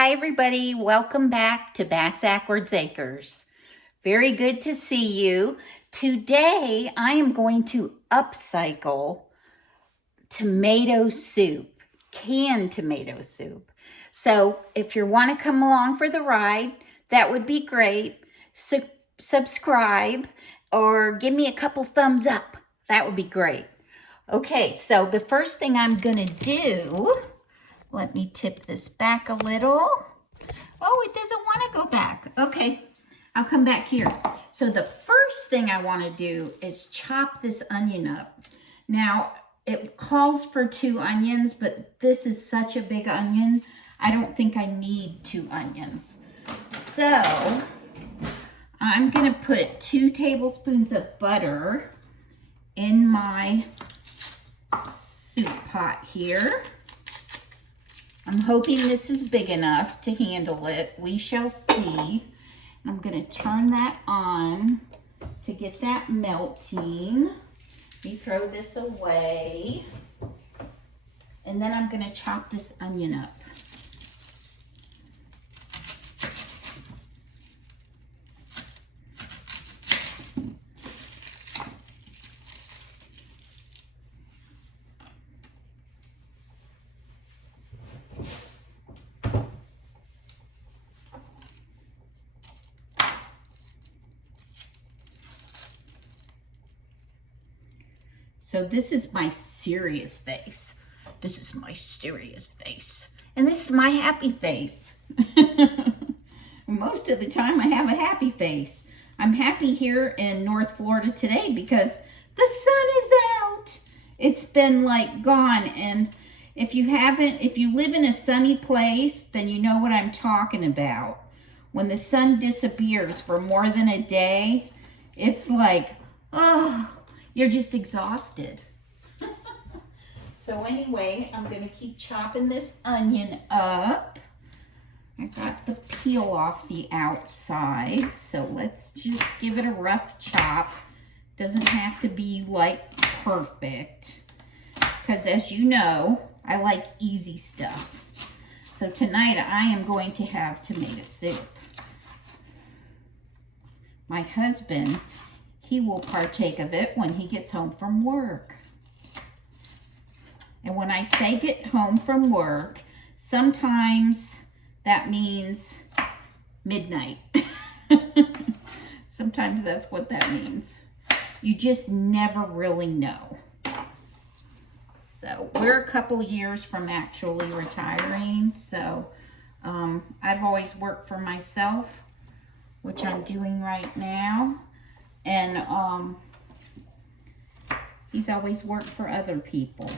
Hi everybody, welcome back to Bass Ackwards Acres. Very good to see you. Today I am going to upcycle tomato soup, canned tomato soup. So if you want to come along for the ride, that would be great. Subscribe or give me a couple thumbs up. That would be great. Okay, so the first thing I'm gonna do, let me tip this back a little. Oh, it doesn't want to go back. Okay, I'll come back here. So the first thing I want to do is chop this onion up. Now, it calls for 2 onions, but this is such a big onion, I don't think I need 2 onions. So, I'm going to put 2 tablespoons of butter in my soup pot here. I'm hoping this is big enough to handle it. We shall see. I'm going to turn that on to get that melting. Let me throw this away. And then I'm going to chop this onion up. So this is my serious face. This is my serious face. And this is my happy face. Most of the time I have a happy face. I'm happy here in North Florida today because the sun is out. It's been like gone. And if you live in a sunny place, then you know what I'm talking about. When the sun disappears for more than a day, it's like, oh, you're just exhausted. So anyway, I'm going to keep chopping this onion up. I got the peel off the outside, so let's just give it a rough chop. Doesn't have to be like perfect, because as you know, I like easy stuff. So tonight I am going to have tomato soup. My husband, he will partake of it when he gets home from work. And when I say get home from work, sometimes that means midnight. Sometimes that's what that means. You just never really know. So we're a couple years from actually retiring. So I've always worked for myself, which I'm doing right now. And he's always worked for other people.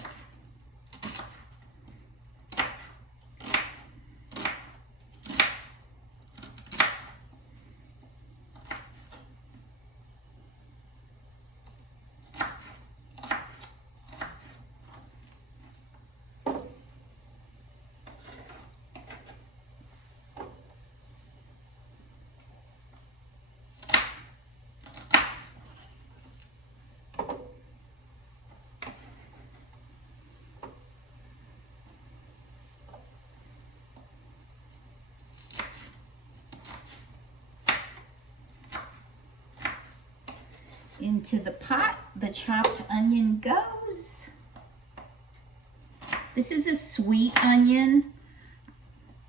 Into the pot, the chopped onion goes. This is a sweet onion.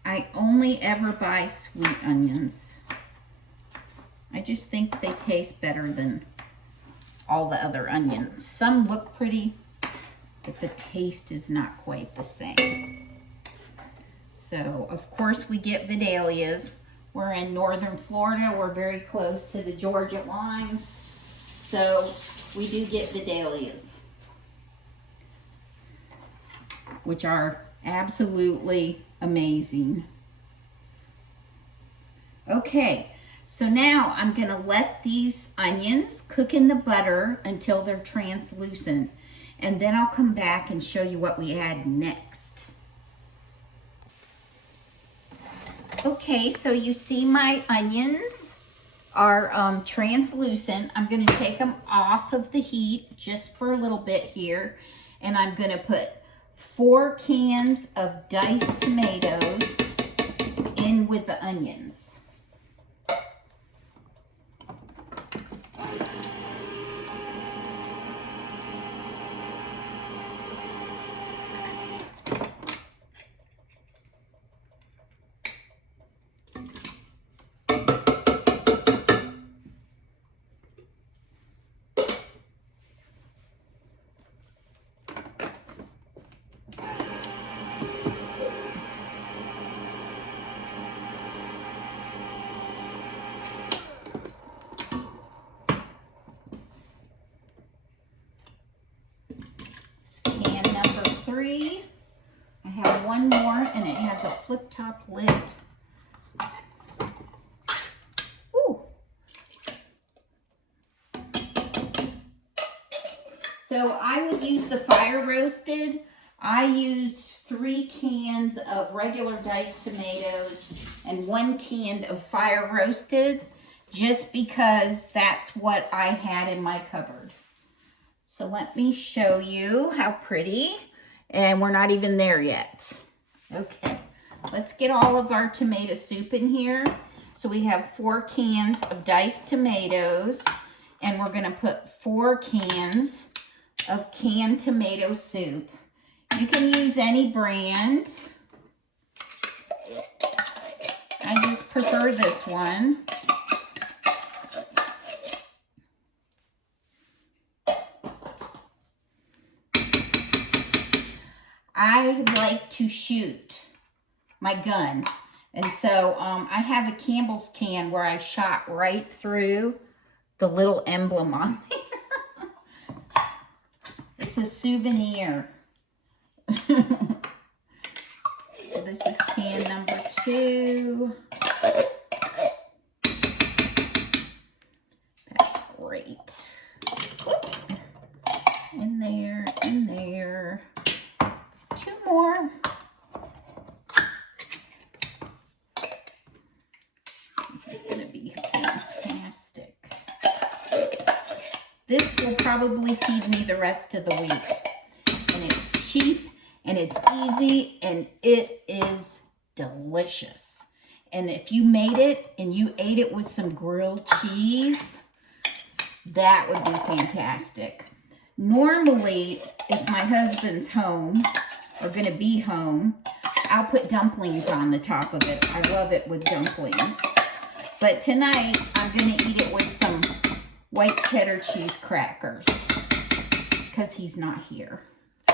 I only ever buy sweet onions. I just think they taste better than all the other onions. Some look pretty, but the taste is not quite the same. So, of course, we get Vidalias. We're in northern Florida. We're very close to the Georgia line. So we do get Vidalias, which are absolutely amazing. Okay, so now I'm gonna let these onions cook in the butter until they're translucent, and then I'll come back and show you what we add next. Okay, so you see my onions are translucent. I'm going to take them off of the heat just for a little bit here, and I'm going to put 4 cans of diced tomatoes in with the onions. Can number 3. I have one more and it has a flip top lid. Ooh. So I would use the fire roasted. I used 3 cans of regular diced tomatoes and 1 can of fire roasted just because that's what I had in my cupboard. So let me show you how pretty, and we're not even there yet. Okay, let's get all of our tomato soup in here. So we have 4 cans of diced tomatoes, and we're gonna put 4 cans of canned tomato soup. You can use any brand. I just prefer this one. I like to shoot my gun. And so I have a Campbell's can where I shot right through the little emblem on there. It's a souvenir. So this is can number 2. That's great. In there, in there. 2 more. This is going to be fantastic. This will probably feed me the rest of the week. And it's cheap, and it's easy, and it is delicious. And if you made it and you ate it with some grilled cheese, that would be fantastic. Normally, if my husband's home, or going to be home, I'll put dumplings on the top of it. I love it with dumplings. But tonight, I'm going to eat it with some white cheddar cheese crackers because he's not here.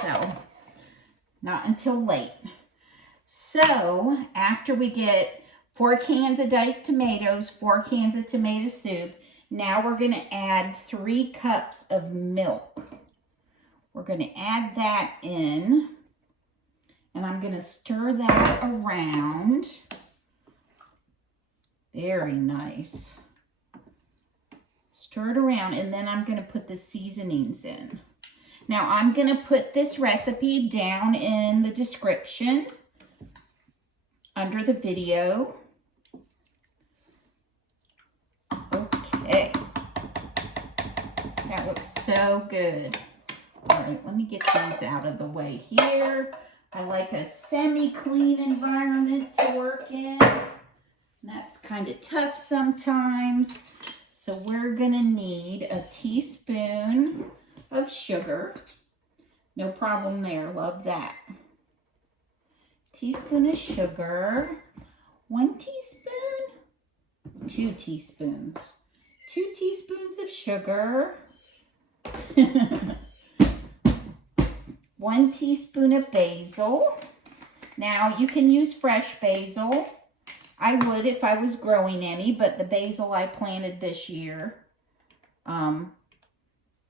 So, not until late. So, after we get 4 cans of diced tomatoes, 4 cans of tomato soup, now we're going to add 3 cups of milk. We're going to add that in. And I'm going to stir that around. Very nice. Stir it around, and then I'm going to put the seasonings in. Now, I'm going to put this recipe down in the description under the video. Okay. That looks so good. All right, let me get these out of the way here. I like a semi-clean environment to work in. That's kind of tough sometimes. So we're gonna need a teaspoon of sugar. No problem there, love that. Teaspoon of sugar. 1 teaspoon, 2 teaspoons. 2 teaspoons of sugar. 1 teaspoon of basil. Now, you can use fresh basil. I would if I was growing any, but the basil I planted this year,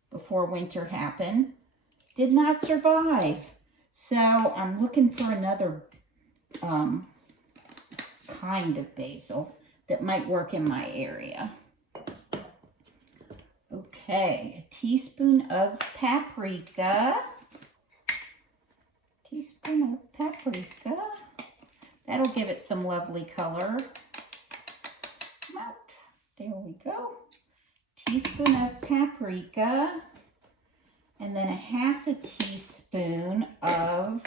before winter happened, did not survive. So, I'm looking for another kind of basil that might work in my area. Okay, a teaspoon of paprika. Teaspoon of paprika. That'll give it some lovely color. There we go. Teaspoon of paprika. And then a 1/2 teaspoon of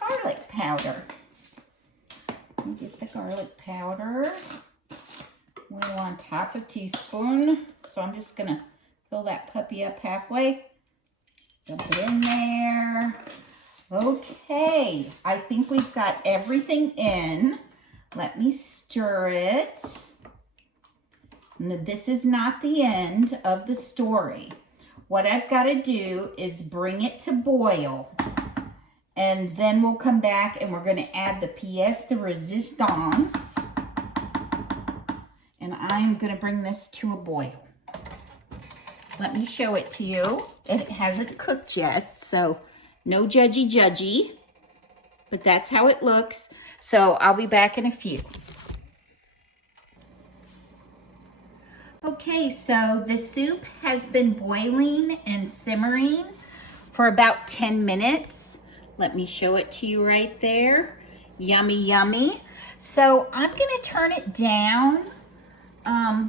garlic powder. Let me get the garlic powder. A little on top of a teaspoon. So I'm just gonna fill that puppy up halfway. Dump it in there. Okay, I think we've got everything in. Let me stir it. And this is not the end of the story. What I've got to do is bring it to boil. And then we'll come back and we're going to add the pièce de résistance. And I'm going to bring this to a boil. Let me show it to you. And it hasn't cooked yet, so no judgy, but that's how it looks. So I'll be back in a few. Okay, so the soup has been boiling and simmering for about 10 minutes. Let me show it to you right there. Yummy, yummy. So I'm gonna turn it down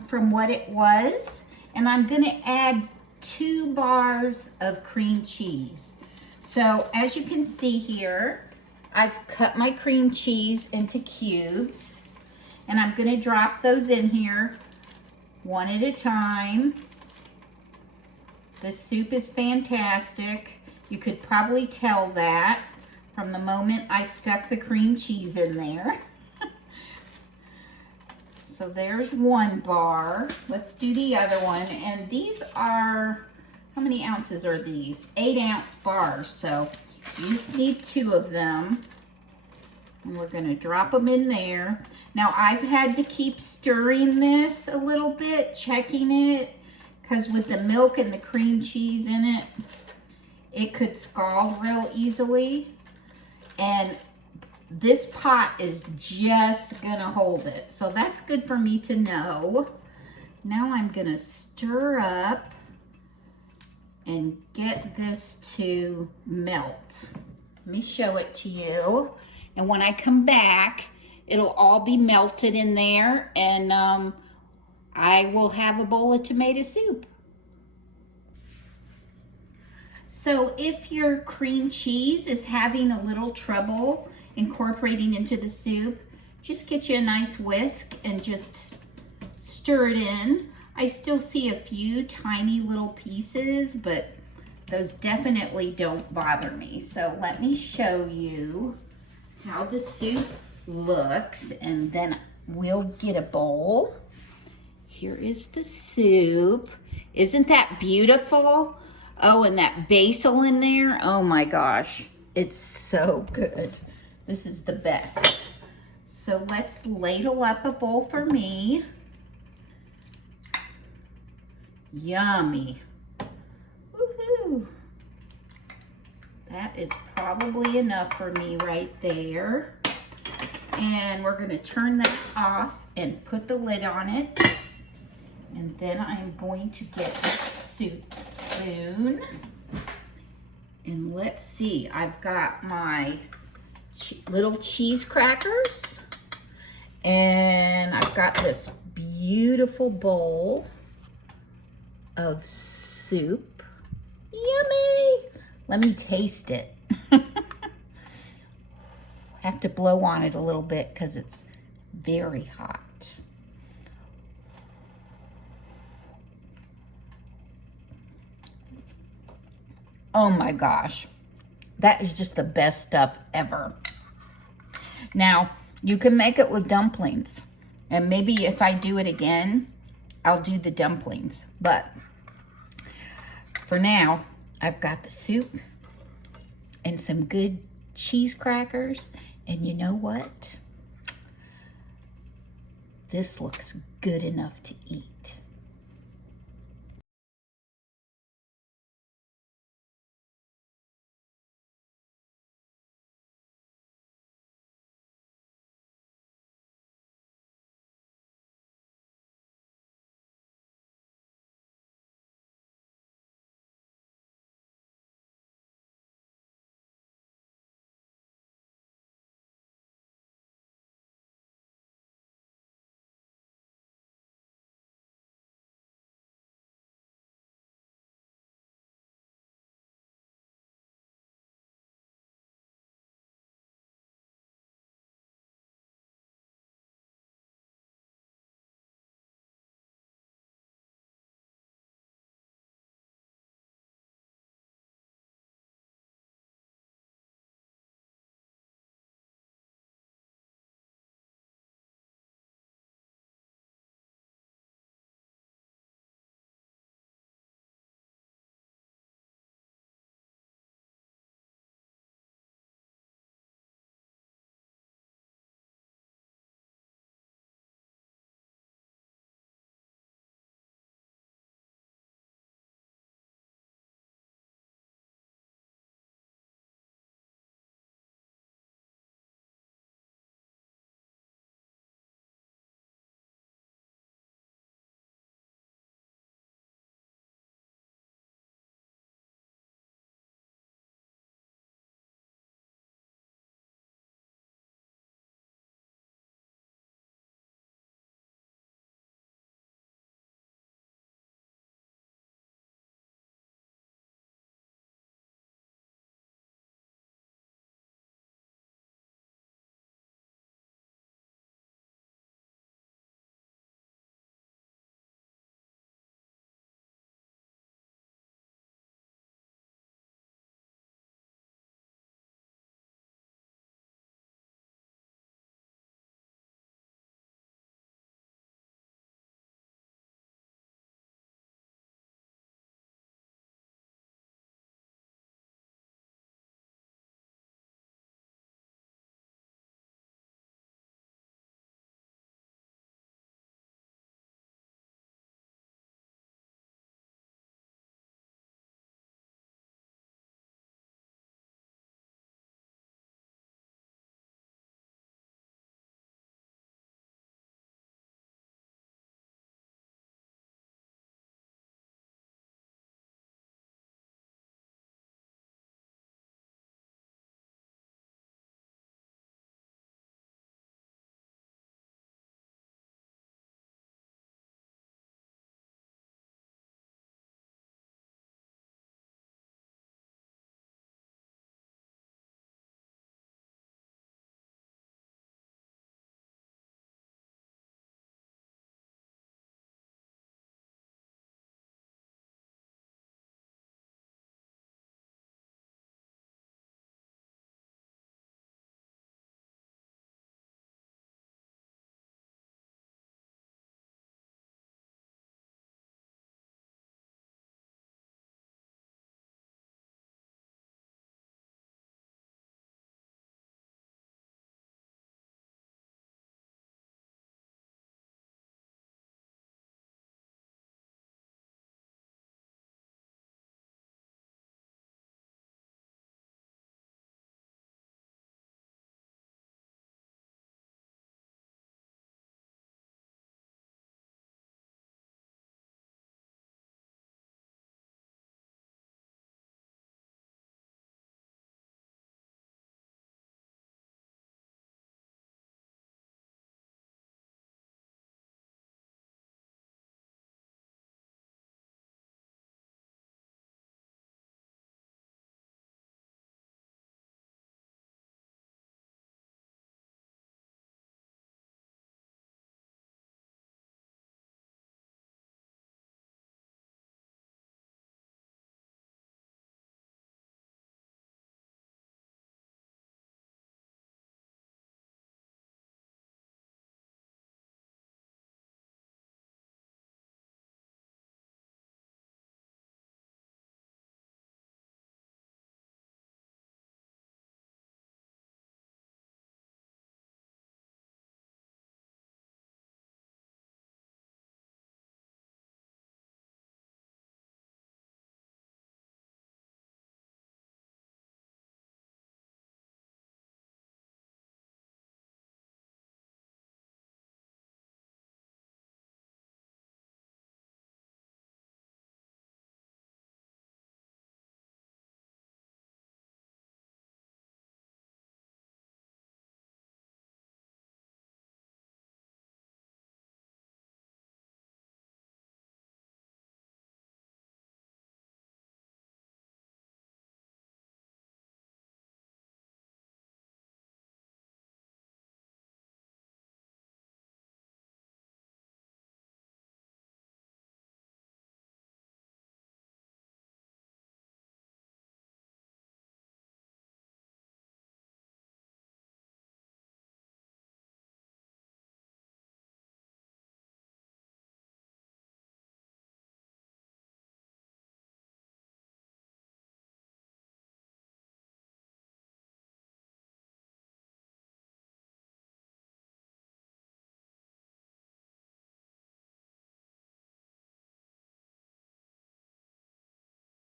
from what it was, and I'm gonna add 2 bars of cream cheese. So as you can see here, I've cut my cream cheese into cubes, and I'm gonna drop those in here one at a time. The soup is fantastic. You could probably tell that from the moment I stuck the cream cheese in there. So there's 1 bar. Let's do the other one. And these are, how many ounces are these? 8-ounce bars. So you just need 2 of them. And we're gonna drop them in there. Now I've had to keep stirring this a little bit, checking it, because with the milk and the cream cheese in it, it could scald real easily. And this pot is just gonna hold it. So that's good for me to know. Now I'm gonna stir up and get this to melt. Let me show it to you. And when I come back, it'll all be melted in there, and I will have a bowl of tomato soup. So if your cream cheese is having a little trouble incorporating into the soup, just get you a nice whisk and just stir it in. I still see a few tiny little pieces, but those definitely don't bother me. So let me show you how the soup looks, and then we'll get a bowl. Here is the soup. Isn't that beautiful? Oh, and that basil in there. Oh my gosh, it's so good. This is the best. So let's ladle up a bowl for me. Yummy. Woohoo. That is probably enough for me right there. And we're gonna turn that off and put the lid on it. And then I'm going to get a soup spoon. And let's see, I've got my little cheese crackers. And I've got this beautiful bowl of soup. Yummy! Let me taste it. Have to blow on it a little bit because it's very hot. Oh my gosh, that is just the best stuff ever. Now, you can make it with dumplings, and maybe if I do it again, I'll do the dumplings. But for now, I've got the soup and some good cheese crackers. And you know what? This looks good enough to eat.